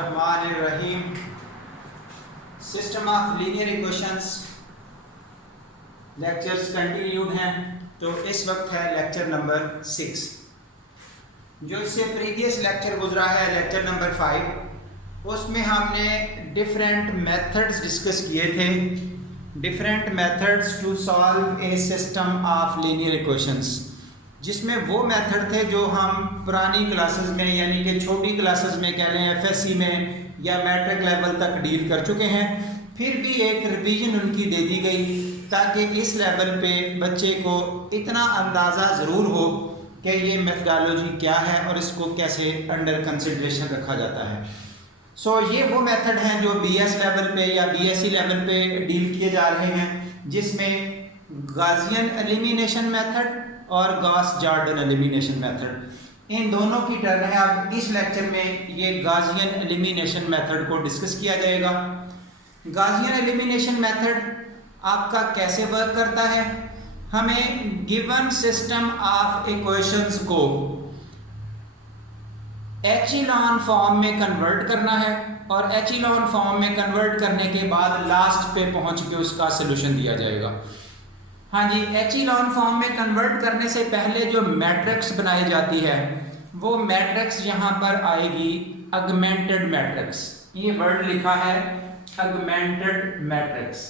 बिस्मिल्लाहिर्रहमानिर्रहीम। System of linear equations lectures continued हैं। तो इस वक्त है लेक्चर नंबर 6। जो इससे प्रीवियस लेक्चर गुजरा है लेक्चर नंबर 5, उसमें हमने डिफरेंट मेथड्स डिस्कस किए थे। Different methods to solve a system of linear equations, जिसमें वो मेथड थे जो हम पुरानी क्लासेस में यानी कि छोटी क्लासेस में कह लें एफएससी में या मैट्रिक लेवल तक डील कर चुके हैं। फिर भी एक रिवीजन उनकी दे दी गई ताकि इस लेवल पे बच्चे को इतना अंदाज़ा ज़रूर हो कि ये मेथडोलॉजी क्या है और इसको कैसे अंडर कंसिडरेशन रखा जाता है। ये वो मेथड हैं जो बीएस लेवल पे या बीएससी लेवल पे डील किए जा रहे हैं, जिसमें गॉसियन एलिमिनेशन मेथड और गॉस जॉर्डन एलिमिनेशन मेथड, इन दोनों की टर्न है। अब इस लेक्चर में ये गॉसियन एलिमिनेशन मेथड को डिस्कस किया जाएगा। गॉसियन एलिमिनेशन मेथड आपका कैसे वर्क करता है? हमें गिवन सिस्टम ऑफ इक्वेशंस को एचिलॉन फॉर्म में कन्वर्ट करना है और एचिलॉन फॉर्म में कन्वर्ट करने के बाद लास्ट पे पहुंच के उसका सोल्यूशन दिया जाएगा। हाँ जी, एचिलॉन फॉर्म में कन्वर्ट करने से पहले जो मैट्रिक्स बनाई जाती है वो मैट्रिक्स यहाँ पर आएगी अगमेंटेड मैट्रिक्स। ये वर्ड लिखा है अगमेंटेड मैट्रिक्स।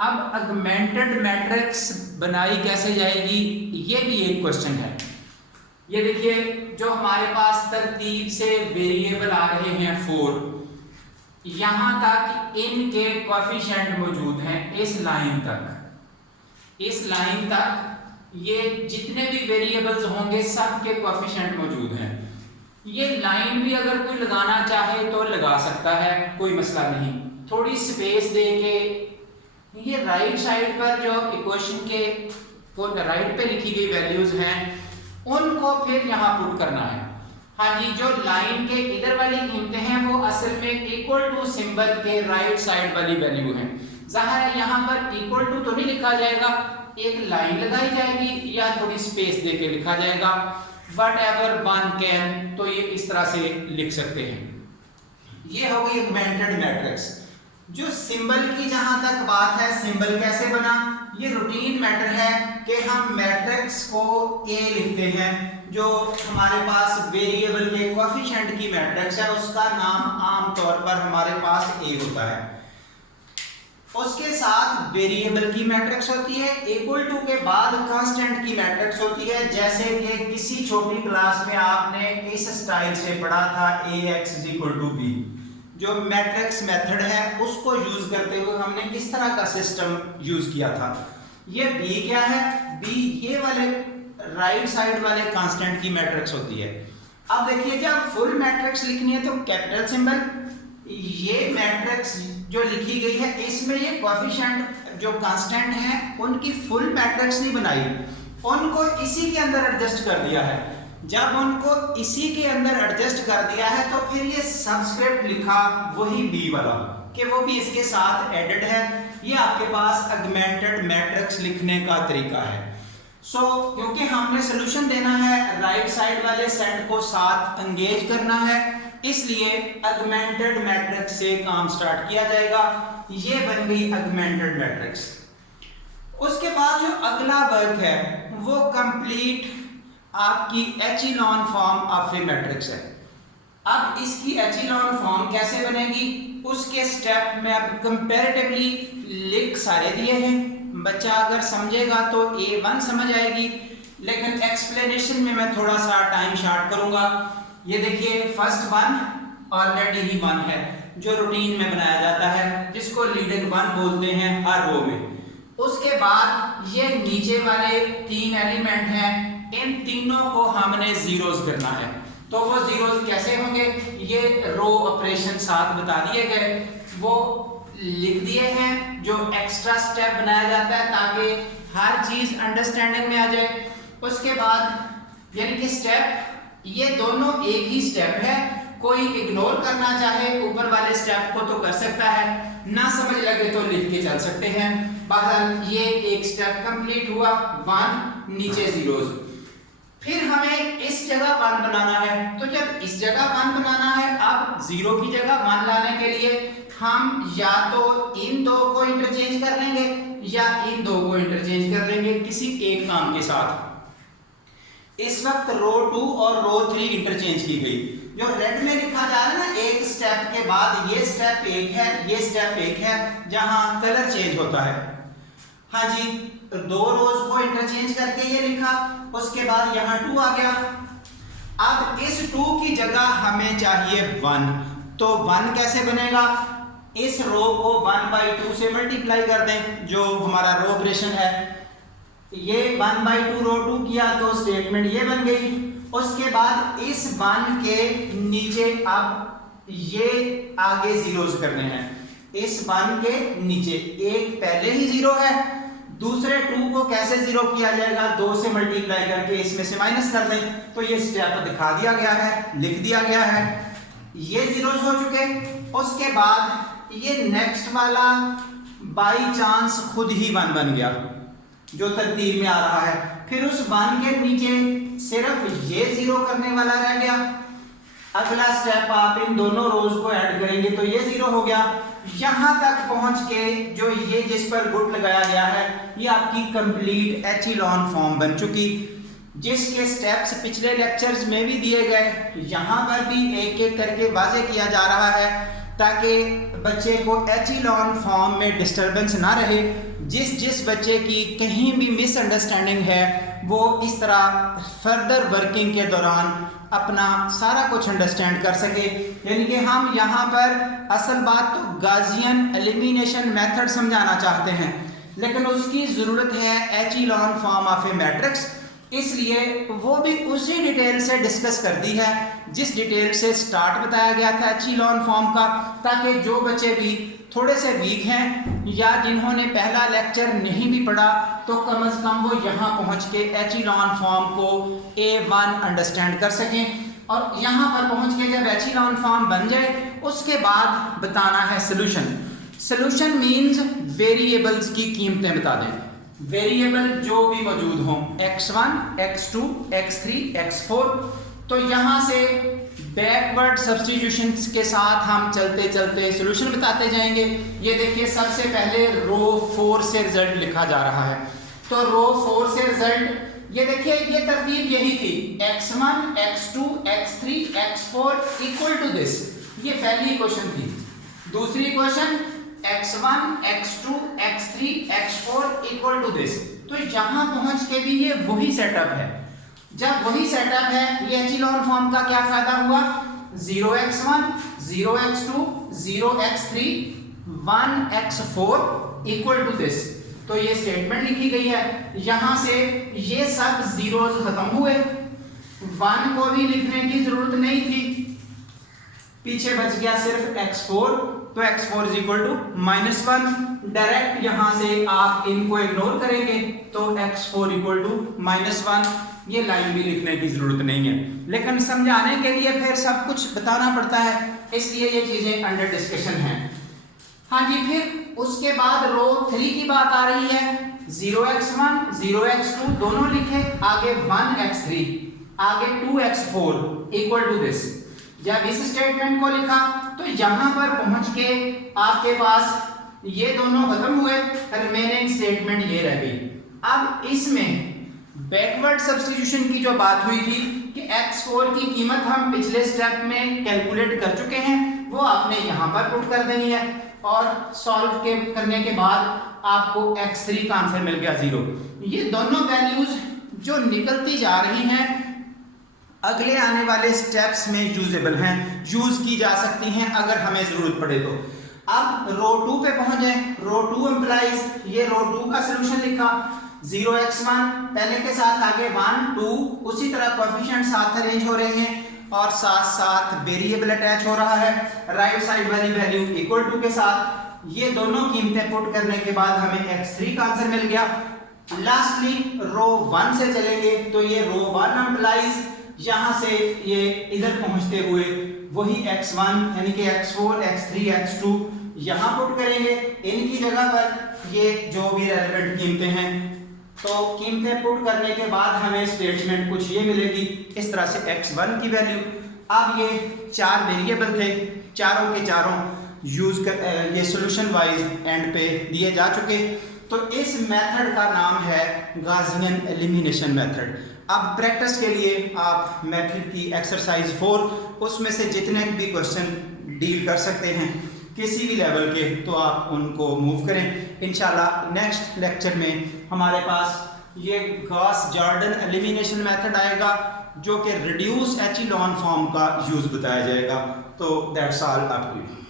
अब अगमेंटेड मैट्रिक्स बनाई कैसे जाएगी, ये भी एक क्वेश्चन है। ये देखिए, जो हमारे पास तरतीब से वेरिएबल आ रहे हैं 4, यहाँ तक इनके कोएफिशिएंट मौजूद हैं। इस लाइन तक ये जितने भी वेरिएबल्स होंगे सब के कोएफिशिएंट मौजूद हैं। ये लाइन भी अगर कोई लगाना चाहे तो लगा सकता है, कोई मसला नहीं। थोड़ी स्पेस दे के ये राइट साइड पर जो इक्वेशन के राइट पे लिखी गई वैल्यूज हैं उनको फिर यहाँ पुट करना है। हाँ जी, जो लाइन के इधर वाली कीमतें हैं वो असल में इक्वल टू सिंबल के राइट साइड वाली वैल्यू है। ज़ाहिर है यहाँ पर इक्वल टू तो नहीं लिखा जाएगा, एक लाइन लगाई जाएगी या थोड़ी स्पेस देके लिखा जाएगा। Whatever one can, तो ये इस तरह से लिख सकते हैं। ये हो गई अगमेंटेड मैट्रिक्स। जो सिंबल की जहां तक बात है, सिंबल कैसे बना, ये रूटीन मैटर है कि हम मैट्रिक्स को ए लिखते हैं। जो हमारे पास वेरिएबल के कोएफिशिएंट की मैट्रिक्स है उसका नाम आमतौर पर हमारे पास ए होता है। उसके साथ वेरिएबल की मैट्रिक्स होती है, इक्वल टू के बाद कांस्टेंट की मैट्रिक्स होती है। जैसे कि किसी छोटी क्लास में आपने इस स्टाइल से पढ़ा था ax = b। जो मैट्रिक्स मेथड है उसको यूज करते हुए हमने इस तरह का सिस्टम यूज किया था। ये b क्या है? b ये वाले राइट साइड वाले कांस्टेंट की मैट्रिक्स होती है। अब देखिए, जब फुल मैट्रिक्स लिखनी है तो कैपिटल सिंबल। ये मैट्रिक्स जो लिखी गई है इसमें ये कोएफिशिएंट जो कांस्टेंट हैं उनकी फुल मैट्रिक्स नहीं बनाई, उनको इसी के अंदर एडजस्ट कर दिया है। जब उनको इसी के अंदर एडजस्ट कर दिया है तो फिर ये सबस्क्रिप्ट लिखा वही बी वाला कि वो भी इसके साथ एडेड है। ये आपके पास अगमेंटेड मैट्रिक्स लिखने का तरीका है। क्योंकि हमने सोल्यूशन देना है, राइट साइड वाले सेट को साथ एंगेज करना है, इसलिए अगमेंटेड मैट्रिक्स से काम स्टार्ट किया जाएगा। ये बन गई अगमेंटेड मैट्रिक्स। उसके बाद जो अगला वर्क है वो कंप्लीट आपकी एचिलॉन फॉर्म ऑफ ए मैट्रिक्स है। अब इसकी एचिलॉन फॉर्म कैसे बनेगी उसके स्टेप में अब कंपैरेटिवली लिख सारे दिए हैं। बच्चा अगर समझेगा तो A1 समझ आएगी, लेकिन एक्सप्लेनेशन में मैं थोड़ा सा टाइम शॉर्ट करूंगा। ये देखिए, फर्स्ट वन ऑलरेडी ही 1 है जो रूटीन में बनाया जाता है, जिसको लीडिंग 1 बोलते हैं हर रो में। उसके बाद ये नीचे वाले 3 एलिमेंट हैं, इन तीनों को हमने जीरोस करना है। तो वो जीरोस कैसे होंगे, ये रो ऑपरेशन साथ बता दिए गए, वो लिख दिए हैं। जो एक्स्ट्रा स्टेप बनाया जाता है ताकि हर चीज अंडरस्टैंडिंग में आ जाए। उसके बाद यानी कि स्टेप ये दोनों एक ही स्टेप है, कोई इग्नोर करना चाहे ऊपर वाले स्टेप को तो कर सकता है, ना समझ लगे तो लिख के चल सकते हैं। बाहर ये एक स्टेप कंप्लीट हुआ, 1 नीचे जीरोस। फिर हमें इस जगह 1 बनाना है, तो जब इस जगह 1 बनाना है, अब 0 की जगह 1 लाने के लिए हम या तो इन दो को इंटरचेंज कर लेंगे या इन दो को इंटरचेंज कर लेंगे किसी एक काम के साथ। इस वक्त रो 2 और रो 3 इंटरचेंज की गई। जो रेड में लिखा जा रहा है ना, एक स्टेप के बाद ये स्टेप एक है, ये स्टेप एक है, जहां कलर चेंज होता है। हाँ जी, दो रोज को इंटरचेंज करके ये लिखा, उसके बाद यहाँ 2 आ गया। अब इस 2 की जगह हमें चाहिए 1, तो 1 कैसे बनेगा? इस रो को 1/2 से मल्टीप्लाई कर दें, जो हमारा रो ऑपरेशन है। ये 1/2 रो 2 किया तो स्टेटमेंट ये बन गई। उसके बाद इस 1 के नीचे अब ये आगे जीरोस करने हैं। इस 1 के नीचे एक पहले ही 0 है, दूसरे 2 को कैसे 0 किया जाएगा? 2 से मल्टीप्लाई करके इसमें से माइनस कर दें, तो ये स्टेप दिखा दिया गया है, लिख दिया गया है। ये जीरोस हो चुके। उसके बाद ये नेक्स्ट वाला बाई चांस खुद ही 1 बन गया, जो तरतीब में आ रहा है। फिर उस 1 के नीचे सिर्फ ये 0 करने वाला रह गया। अगला स्टेप आप इन दोनों रोज को ऐड करेंगे तो ये 0 हो गया। यहां तक पहुंच के जो ये जिस पर गुड लगाया गया है, ये आपकी कंप्लीट एचिलॉन फॉर्म बन चुकी, जिसके स्टेप्स पिछले लेक्चर्स में भी दिए गए। यहां पर भी एक एक करके वाजे किया जा रहा है ताकि बच्चे को एचिलॉन फॉर्म में डिस्टरबेंस ना रहे। जिस बच्चे की कहीं भी मिसअंडरस्टैंडिंग है, वो इस तरह फर्दर वर्किंग के दौरान अपना सारा कुछ अंडरस्टैंड कर सके। यानी कि हम यहाँ पर असल बात तो गाजियन एलिमिनेशन मेथड समझाना चाहते हैं, लेकिन उसकी ज़रूरत है एचिलॉन फॉर्म ऑफ ए मैट्रिक्स, इसलिए वो भी उसी डिटेल से डिस्कस कर दी है जिस डिटेल से स्टार्ट बताया गया था एचिलॉन फॉर्म का, ताकि जो बच्चे भी थोड़े से वीक हैं या जिन्होंने पहला लेक्चर नहीं भी पढ़ा, तो कम से कम वो यहाँ पहुँच के एचिलॉन फॉर्म को A1 अंडरस्टैंड कर सकें। और यहाँ पर पहुँच के जब एचिलॉन फॉर्म बन जाए, उसके बाद बताना है सोल्यूशन। सोल्यूशन मीन्स वेरिएबल्स की कीमतें बता दें। वेरिएबल जो भी मौजूद हों, x1, x2, x3, x4, तो यहाँ से बैकवर्ड सब्स्टिट्यूशन के साथ हम चलते चलते सॉल्यूशन बताते जाएंगे। ये देखिए, सबसे पहले रो 4 से रिजल्ट लिखा जा रहा है। तो रो 4 से रिजल्ट ये देखिए, ये तरतीब यही थी, x1, x2, x3, x4 equal to this. ये पहली इक्वेशन थी। दूसरी equation x1, x2, x3, x4 equal to this. तो यहाँ पहुंच के भी ये वही सेटअप है। जब वही सेटअप है, ये एचिलॉन फॉर्म का क्या फायदा हुआ? 0x1, 0x2, 0x3, 1x4 equal to this. तो ये स्टेटमेंट लिखी गई है। यहां से ये सब जीरोस खत्म हुए, 1 को भी लिखने की जरूरत नहीं थी, पीछे बच गया सिर्फ x4। तो x4 is equal to -1। Direct यहां से आप इनको इग्नोर करेंगे तो x4 इक्वल टू -1। ये लाइन भी लिखने की जरूरत नहीं है, लेकिन समझाने के लिए फिर सब कुछ बताना पड़ता है, इसलिए ये चीजें अंडर डिस्कशन हैं। हाँ जी, फिर उसके बाद रो 3 की बात आ रही है। 0x1, 0x2 दोनों लिखे, आगे 1x3, आगे 2x4 इक्वल टू दिस। जब इस स्टेटमेंट को लिखा तो यहां पर पहुंच के आपके पास ये दोनों खत्म हुए, रिमेनिंग स्टेटमेंट ये रह गई। अब इसमें बैकवर्ड सब्स्टिट्यूशन की जो बात हुई थी कि x4 की कीमत हम पिछले स्टेप में कैलकुलेट कर चुके हैं, वो आपने यहां पर पुट कर देनी है और सॉल्व करने के बाद आपको x3 का आंसर मिल गया 0। ये दोनों वैल्यूज जो निकलती जा रही हैं अगले आने वाले स्टेप्स में यूजेबल हैं, यूज की जा सकती हैं अगर हमें जरूरत पड़े तो। अब रो 2 पे पहुंचे। रो 2 एम्प्लाइज, ये रो 2 का सॉल्यूशन लिखा, 0x1 पहले के साथ आगे 1, 2, उसी तरह कोएफिशिएंट साथ अरेंज हो रहे हैं और साथ साथ वेरिएबल अटैच हो रहा है राइट साइड वाली वैल्यू इक्वल टू के साथ। ये दोनों कीमतें पुट करने के बाद हमें x3 का आंसर मिल गया। लास्टली रो 1 से चलेंगे तो ये रो 1 एम्प्लाइज, यहां से ये इधर पहुंचते हुए वही x1 यानी कि x4, x3, x2 यहां पुट करेंगे। इनकी जगह पर ये जो भी रेलेवेंट कीमतें हैं तो कीमतें पुट करने के बाद हमें स्टेटमेंट कुछ ये मिलेगी इस तरह से x1 की वैल्यू। अब ये 4 वेरिएबल थे, चारों के चारों यूज कर ये सॉल्यूशन वाइज एंड पे दिए जा चुके। तो इस मेथड का नाम है गॉसियन एलिमिनेशन मेथड। अब प्रैक्टिस के लिए आप मेथड की एक्सरसाइज 4 उसमें से जितने भी क्वेश्चन डील कर सकते हैं किसी भी लेवल के, तो आप उनको मूव करें। इंशाल्लाह नेक्स्ट लेक्चर में हमारे पास ये गॉस जॉर्डन एलिमिनेशन मेथड आएगा जो कि रिड्यूस एचेलॉन फॉर्म का यूज़ बताया जाएगा। तो that's all up to you.